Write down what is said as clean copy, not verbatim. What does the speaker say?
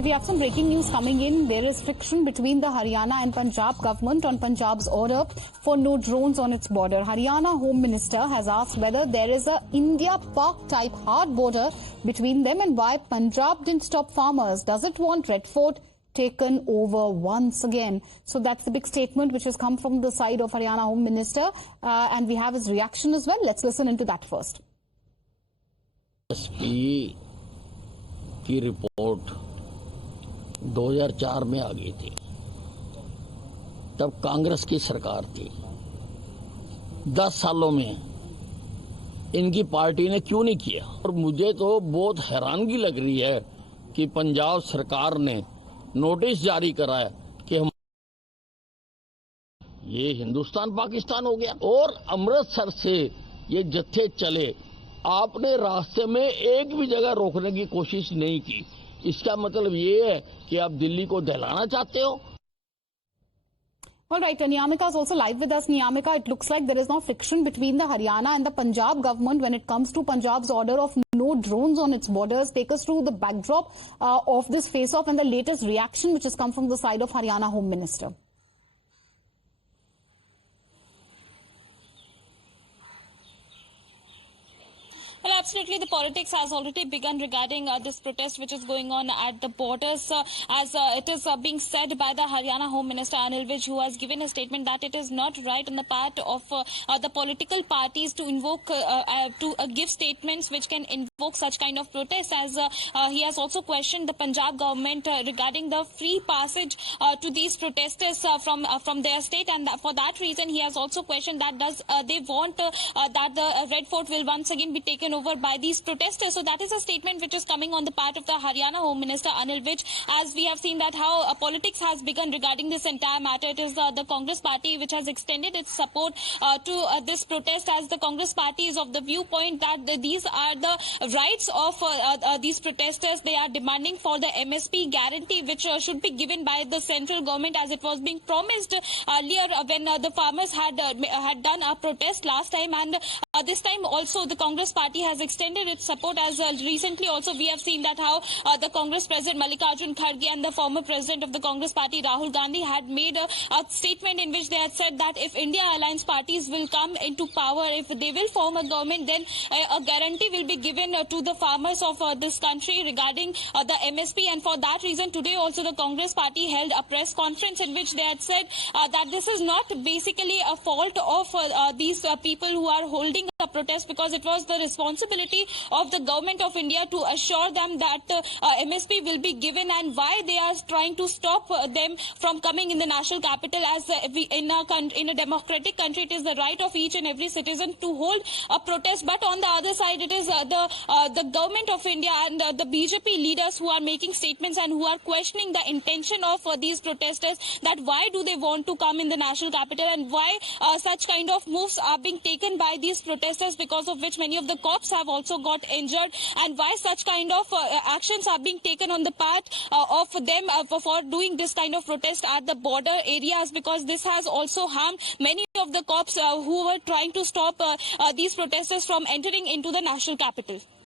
Okay, we have some breaking news coming in. There is friction between the Haryana and Punjab government on Punjab's order for no drones on its border. Haryana Home Minister has asked whether there is a India-Pak type hard border between them and why Punjab didn't stop farmers. Does it want Red Fort taken over once again? So that's the big statement which has come from the side of Haryana Home Minister, and we have his reaction as well. Let's listen into that first. SP की report 2004 में आ गई थी, तब कांग्रेस की सरकार थी। 10 सालों में इनकी पार्टी ने क्यों नहीं किया? और मुझे तो बहुत हैरानगी लग रही है कि पंजाब सरकार ने नोटिस जारी कराया कि हम ये हिंदुस्तान पाकिस्तान हो गया। और अमृतसर से ये जत्थे चले, आपने रास्ते में एक भी जगह रोकने की कोशिश नहीं की। इसका मतलब ये है कि आप दिल्ली को दहलाना चाहते हो। All right, Niyamika is also live with us. Niyamika, it looks like there is now friction between the Haryana and the Punjab government when it comes to Punjab's order of no drones on its borders. Take us through the backdrop of this face-off and the latest reaction which has come from the side of Haryana Home Minister. Well, absolutely. The politics has already begun regarding this protest which is going on at the borders. As it is being said by the Haryana Home Minister Anil Vij, who has given a statement that it is not right on the part of the political parties to invoke, to give statements which can invoke such kind of protest. As he has also questioned the Punjab government regarding the free passage to these protesters from their state, and for that reason he has also questioned that does they want that the Red Fort will once again be taken over by these protesters. So that is a statement which is coming on the part of the Haryana Home Minister Anil Vij, as we have seen that how politics has begun regarding this entire matter. It is the Congress party which has extended its support to this protest, as the Congress party is of the viewpoint that these are the rights of these protesters. They are demanding for the MSP guarantee which should be given by the central government, as it was being promised earlier when the farmers had done a protest last time, and this time also the Congress party has extended its support, as recently also we have seen that how the Congress President Mallikarjun Kharge and the former President of the Congress party Rahul Gandhi had made a statement in which they had said that if India Alliance parties will come into power, if they will form a government, then a guarantee will be given to the farmers of this country regarding the MSP. And for that reason today also the Congress party held a press conference in which they had said that this is not basically a fault of these people who are holding a protest, because it was the responsibility of the government of India to assure them that MSP will be given, and why they are trying to stop them from coming in the national capital. As in a democratic country, it is the right of each and every citizen to hold a protest, but on the other side it is the government of India and the BJP leaders who are making statements and who are questioning the intention of these protesters, that why do they want to come in the national capital, and why such kind of moves are being taken by these protesters, because of which many of the cops have also got injured, and why such kind of actions are being taken on the part of them for doing this kind of protest at the border areas, because this has also harmed many of the cops who were trying to stop these protesters from entering into the national capital.